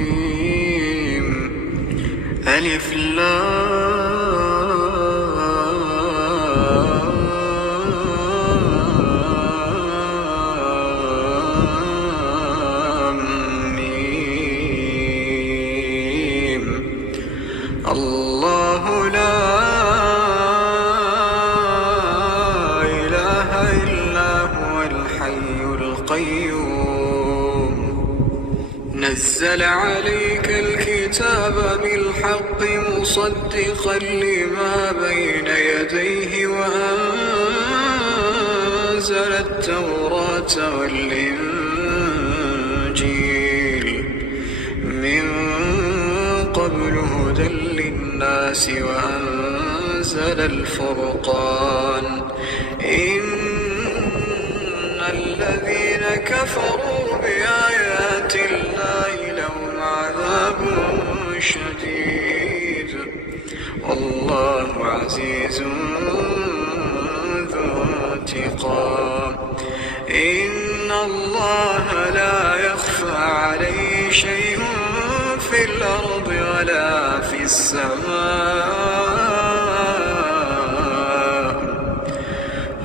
الرحيم. ألف لام ميم. الله لا إله إلا هو الحي القيوم. نزل عليك الكتاب بالحق مصدقا لما بين يديه وأنزل التوراة والإنجيل من قبل هدى للناس وأنزل الفرقان. إن الذين كفروا بآيات الله لهم عذاب شديد والله عزيز ذو انتقام. إن الله لا يخفى عليه شيء في الأرض ولا في السماء.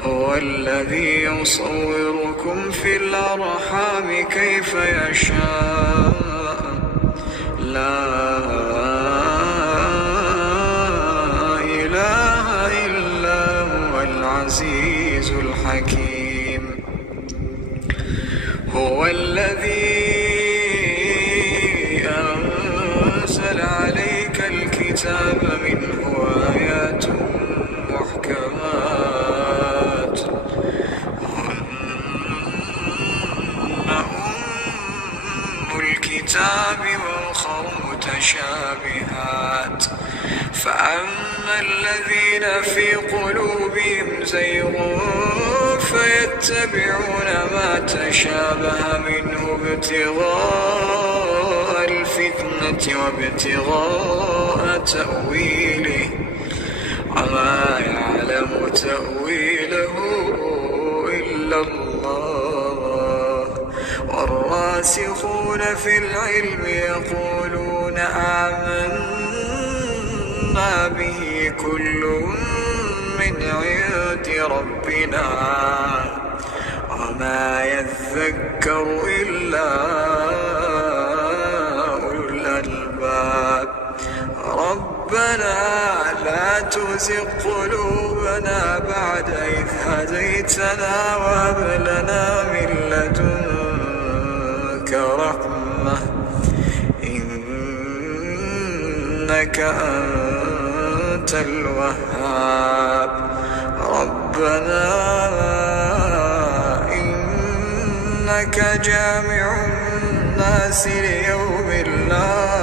هو الذي يصوركم في الأرحام كيف يشاء. لا إله إلا هو العزيز الحكيم. هو الذي أنزل عليك الكتاب منه آيات محكمات هن أم الكتاب وأخر متشابهات. فأما الذين في قلوبهم زيغ فيتبعون ما تشابه منه ابتغاء الفتنة وابتغاء تأويله وما يعلم تأويله إلا الله. والراسخون في العلم يقولون آمنا به كل من عند ربنا وما يذكر إلا أولو الألباب. ربنا لا تزغ قلوبنا بعد إذ هديتنا وهب لنا من لدنك رحمة إنك أنت الوهاب. ربنا إنك جامع الناس ليوم لا